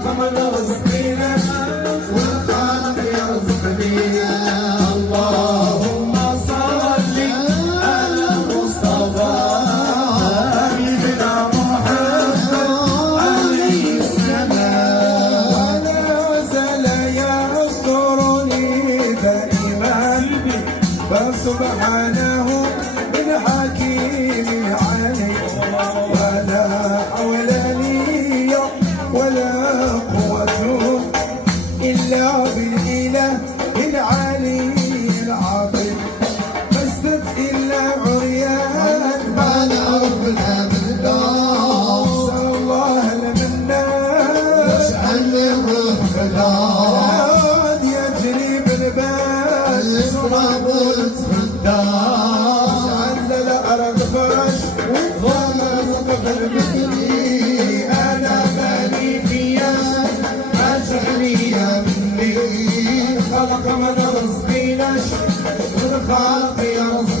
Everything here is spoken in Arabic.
خلق من رزقنا والخالق يرزقني. اللهم صل على المصطفى حبيبنا محمد عليه السلام. ولا زال يسترني دائما فسبحانه من حكيم علي. ولا حول لي ولا قوة إلا بالإله العلي العظيم. ما ازددت إلا عريان ما نعرفنا بالله. سأل الله المنان واجعل الرحمن يجري بالبال مربوط بالدار. جعل الأرض فرش ضمرت بالبدري. أنا مالي فيا أجعلي يا مني. خلق من رزقي نش والخالق يرزقني.